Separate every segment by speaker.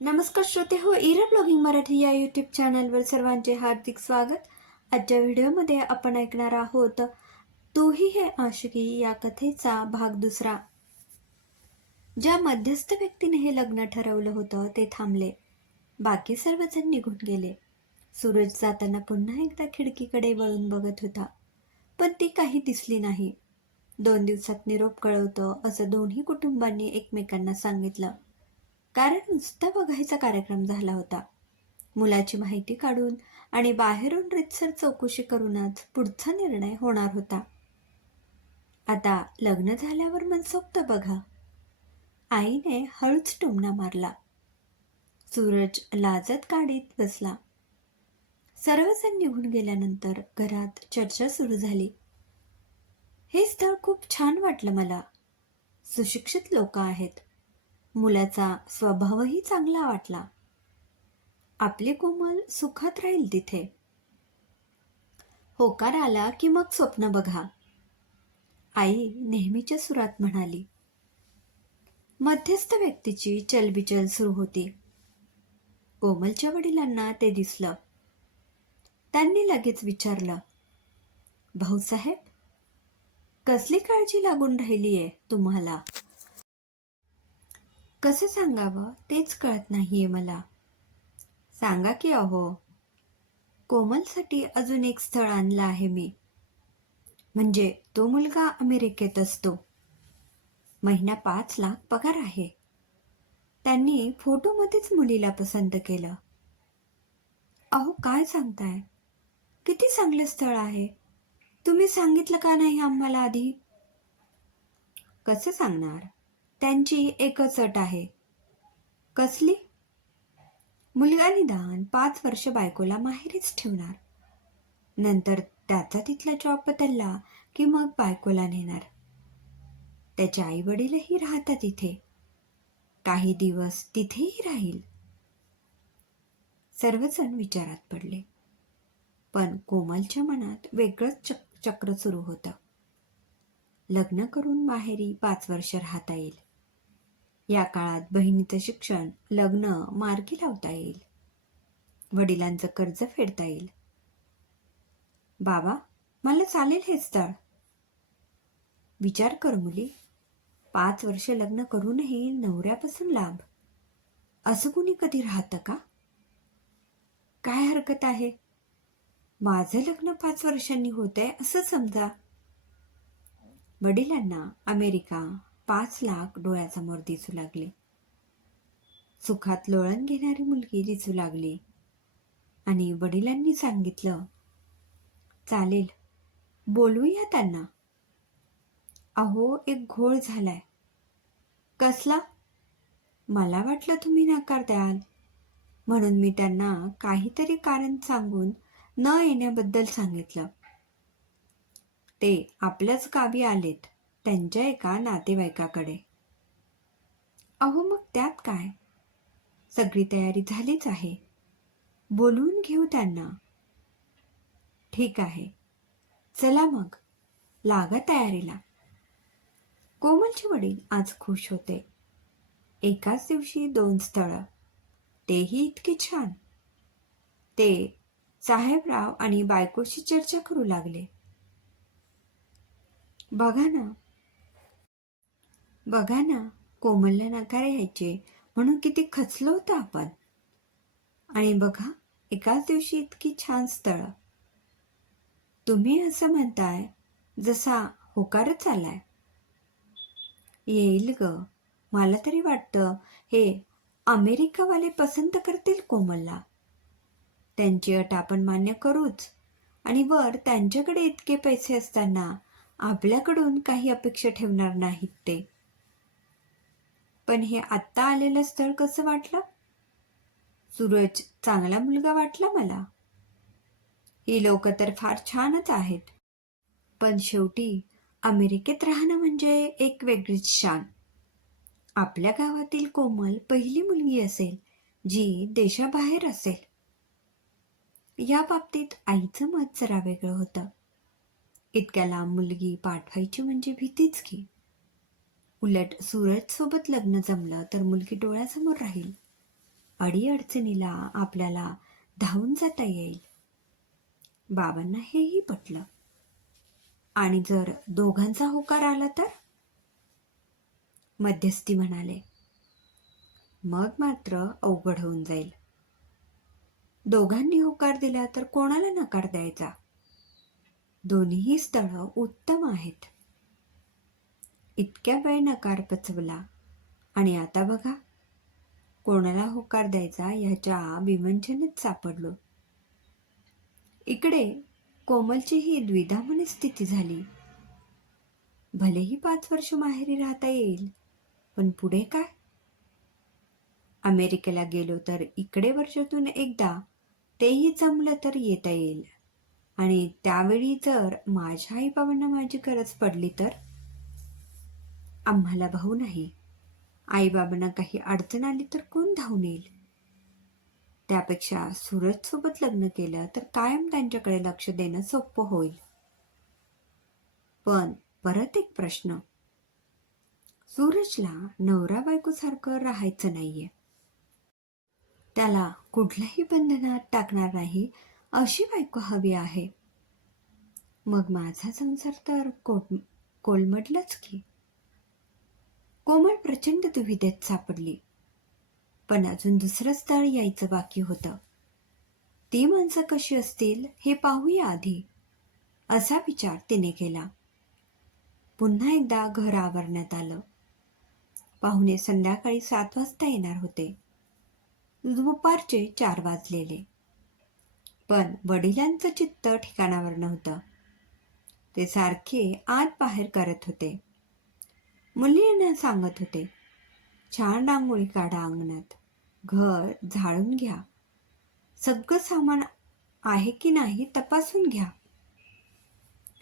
Speaker 1: नमस्कार श्रोते हो इरा ब्लॉगिंग मराठी या यूट्यूब चॅनलवर सर्वांचे हार्दिक स्वागत. आजच्या व्हिडिओमध्ये आपण ऐकणार आहोत तूही हे आशिकी या कथेचा भाग दुसरा. ज्या मध्यस्थ व्यक्तीने हे लग्न ठरवलं होतं ते थांबले. बाकी सर्वजण निघून गेले. सूरज जाताना पुन्हा एकदा खिडकीकडे वळून बघत होता पण ती काही दिसली नाही. दोन दिवसात निरोप कळवतो असं दोन्ही कुटुंबांनी एकमेकांना सांगितलं. कारण नुसता बघायचा कार्यक्रम झाला होता. मुलाची माहिती काढून आणि बाहेरून रितसर चौकशी करूनच पुढचा निर्णय होणार होता. आता लग्न झाल्यावर मनसोक्त बघा. आईने हळूच टुमणा मारला. सूरज लाजत काढीत बसला. सर्वजण निघून गेल्यानंतर घरात चर्चा सुरू झाली. हे स्थळ खूप छान वाटलं मला. सुशिक्षित लोक आहेत. मुलाचा स्वभावही चांगला वाटला. आपले कोमल सुखात राहील तिथे. होकार आला की मग स्वप्न बघा. आई नेहमीच्या सुरात म्हणाली. मध्यस्थ व्यक्तीची चलबिचल सुरू होती. कोमलच्या वडिलांना ते दिसलं. त्यांनी लगेच विचारलं भाऊसाहेब कसली काळजी लागून राहिलीये तुम्हाला? कसं सांगावं तेच कळत नाहीये मला. सांगा की अहो कोमलसाठी अजून एक स्थळ आणलं आहे मी. म्हणजे तो मुलगा अमेरिकेत असतो. महिना पाच लाख पगार आहे. त्यांनी फोटोमध्येच मुलीला पसंत केलं. अहो काय सांगताय? किती चांगलं स्थळ आहे. तुम्ही सांगितलं का नाही आम्हाला आधी? कसं सांगणार? त्यांची एकच अट आहे. कसली? मुलगा निदान पाच वर्ष बायकोला माहेरीच ठेवणार. नंतर त्याचा तिथला जॉब बदलला की मग बायकोला नेणार. त्याचे आई वडीलही राहतात तिथे काही दिवस तिथेही राहील. सर्वजण विचारात पडले. पण कोमलच्या मनात वेगळंच चक चक्र सुरू होतं. लग्न करून माहेरी पाच वर्ष राहता येईल. या काळात बहिणीचं शिक्षण लग्न मार्गी लावता येईल. वडिलांचं कर्ज फेडता येईल. बाबा मला चालेल हे स्थळ. विचार कर मुली. पाच वर्ष लग्न करूनही नवऱ्यापासून लांब. असं कुणी कधी राहतं का? काय हरकत आहे? माझं लग्न पाच वर्षांनी होत आहे असं समजा. वडिलांना अमेरिका पाच लाख डोळ्यासमोर दिसू लागले. सुखात लोळण घेणारी मुलगी दिसू लागली. आणि वडिलांनी सांगितलं चालेल बोलूया त्यांना. अहो एक घोळ झालाय. कसला? मला वाटलं तुम्ही नकार द्याल. म्हणून मी त्यांना काहीतरी कारण सांगून न येण्याबद्दल सांगितलं. ते आपल्याच गावी आलेत. त्यांच्या एका नातेवाईकाकडे. अहो मग त्यात काय? सगळी तयारी झालीच आहे. बोलवून घेऊ त्यांना. ठीक आहे. चला मग. लागा तयारीला. कोमलचे वडील आज खुश होते. एकाच दिवशी दोन स्थळं. तेही इतकी छान. ते साहेबराव आणि बायकोशी चर्चा करू लागले. बघा ना बघा ना कोमलला नकार यायचे. म्हणून किती खचलो होतो आपण. आणि बघा एकाच दिवशी इतकी छान स्थळ. तुम्ही असं म्हणताय जसा होकारच आलाय. येईल ग. मला तरी वाटतं हे अमेरिकावाले पसंत करतील कोमलला. त्यांची अट आपण मान्य करूच. आणि वर त्यांच्याकडे इतके पैसे असताना आपल्याकडून काही अपेक्षा ठेवणार नाहीत ते. पण हे आत्ता आलेलं स्थळ कसं वाटलं? सूरज चांगला मुलगा वाटला मला. ही लोक तर फार छानच आहेत. पण शेवटी अमेरिकेत राहणं म्हणजे एक वेगळीच शान. आपल्या गावातील कोमल पहिली मुलगी असेल जी देशाबाहेर असेल. या बाबतीत आईचं मत जरा वेगळं होतं. इतक्या लांब मुलगी पाठवायची म्हणजे भीतीच की. उलट सूरज सोबत लग्न जमलं तर मुलगी डोळ्यासमोर राहील. अडीअडचणीला आपल्याला धावून जाता येईल. बाबांना हेही पटलं. आणि जर दोघांचा होकार आला तर? मध्यस्थी म्हणाले. मग मात्र अवघड होऊन जाईल. दोघांनी होकार दिला तर कोणाला नकार द्यायचा? दोन्हीही स्थळं उत्तम आहेत. इतक्या वेळ नकार पचवला. आणि आता बघा कोणाला होकार द्यायचा ह्याच्या विमंचनेत सापडलो. इकडे कोमलची ही द्विधा मनस्थिती झाली. भलेही पाच वर्ष माहेरी राहता येईल पण पुढे काय? अमेरिकेला गेलो तर इकडे वर्षातून एकदा तेही जमलं तर येता येईल. आणि त्यावेळी जर माझ्या आईबाबांना माझी गरज पडली तर? आम्हाला भाऊ नाही. आईबाबांना काही अडचण आली तर कोण धावून येईल? त्यापेक्षा सूरजसोबत लग्न केलं तर कायम त्यांच्याकडे लक्ष देणं सोपं होईल. पण परत एक प्रश्न. सूरजला नवरा बायकोसारखं राहायचं नाहीये. त्याला कुठल्याही बंधनात टाकणार नाही अशी बायको हवी आहे. मग माझा संसार तर कोट कोलमडलाच की. कोमल प्रचंड दुविधेत सापडली. पण अजून दुसरं स्थळ यायचं बाकी होतं. ती माणसं कशी असतील हे पाहूया आधी असा विचार तिने केला. पुन्हा एकदा घर आवरण्यात आलं. पाहुणे संध्याकाळी सात वाजता येणार होते. दुपारचे चार वाजलेले. पण वडिलांचं चित्त ठिकाणावर नव्हतं. ते सारखे आत बाहेर करत होते. मुलींना सांगत होते छान रांगोळी काढा अंगणात घर झाडून घ्या. सगळं सामान आहे की नाही तपासून घ्या.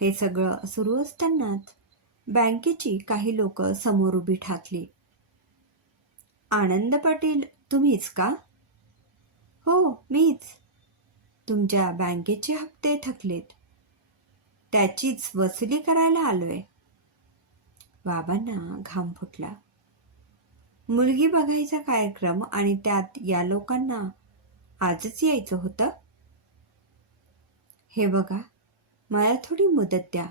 Speaker 1: हे सगळं सुरू असतानाच बँकेची काही लोक समोर उभी ठाकली आनंद पाटील तुम्हीच का? हो मीच. तुमच्या बँकेचे हप्ते थकलेत. त्याचीच वसुली करायला आलोय. बाबांना घाम फुटला. मुलगी बघायचा कार्यक्रम आणि त्यात या लोकांना आजच यायचं होतं? हे बघा मला थोडी मुदत द्या.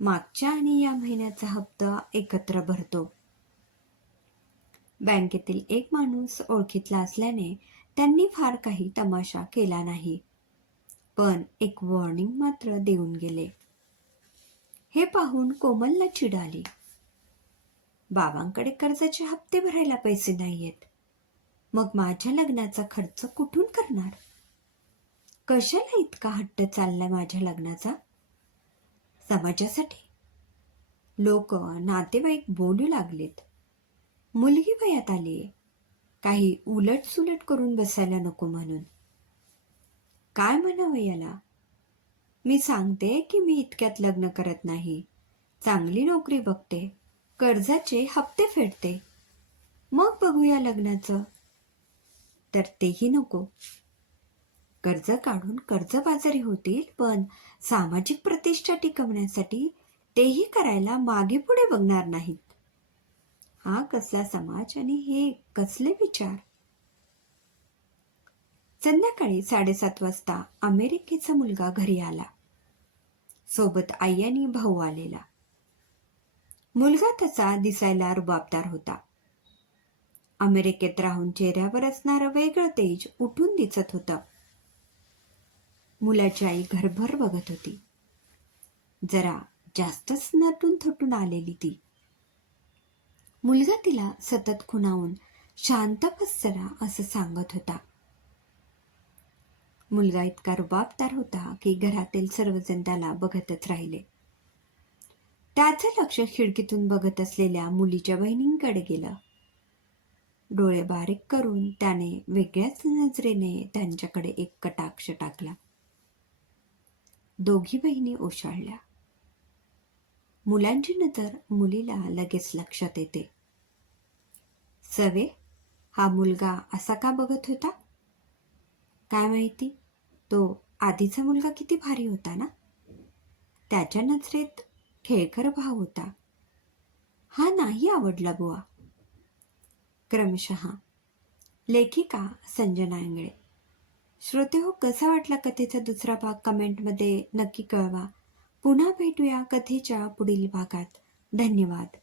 Speaker 1: मागच्या आणि या महिन्याचा हप्ता एकत्र भरतो. बँकेतील एक माणूस ओळखीतला असल्याने त्यांनी फार काही तमाशा केला नाही. पण एक वॉर्निंग मात्र देऊन गेले. हे पाहून कोमलला चिड आली. बाबांकडे कर्जाचे हप्ते भरायला पैसे नाहीयेत. मग माझ्या लग्नाचा खर्च कुठून करणार? कशाला इतका हट्ट चाललाय माझ्या लग्नाचा? समाजासाठी? लोक नातेवाईक बोलू लागलेत. मुलगी वयात आली काही उलट सुलट करून बसायला नको म्हणून. काय म्हणावं याला? मी सांगते की मी इतक्यात लग्न करत नाही. चांगली नोकरी बघते. कर्जाचे हप्ते फेडते. मग बघूया लग्नाचं. तर तेही नको. कर्ज काढून कर्जबाजारी होतील पण सामाजिक प्रतिष्ठा टिकवण्यासाठी तेही करायला मागे पुढे बघणार नाहीत. हा कसला समाज आणि हे कसले विचार? संध्याकाळी साडेसात वाजता अमेरिकेचा मुलगा घरी आला. सोबत आई आणि भाऊ आलेला. मुलगा त्याचा दिसायला रुबाबदार होता. अमेरिकेत राहून चेहऱ्यावर असणारं वेगळं तेज उठून दिसत होतं. मुलाची आई घरभर बघत होती. जरा जास्तच नटून थटून आलेली ती. मुलगा तिला सतत खुणावून शांत बसला असं सांगत होता. मुलगा इतका रुबाबदार होता की घरातील सर्वजण त्याला बघतच राहिले. त्याचं लक्ष खिडकीतून बघत असलेल्या मुलीच्या बहिणींकडे गेलं. डोळे बारीक करून त्याने वेगळ्याच नजरेने त्यांच्याकडे एक कटाक्ष टाकला. दोघी बहिणी ओशाळल्या. मुलांची नजर मुलीला लगेच लक्षात येते. सवे हा मुलगा असा का बघत होता? काय माहिती? तो आधीचा मुलगा किती भारी होता ना? त्याच्या नजरेत खेळकर भाव होता. हा नाही आवडला बुवा. क्रमशः. लेखिका संजना इंगळे श्रोते हो कसा वाटला कथेचा दुसरा भाग कमेंटमध्ये नक्की कळवा. पुन्हा भेटूया कथेच्या पुढील भागात. धन्यवाद.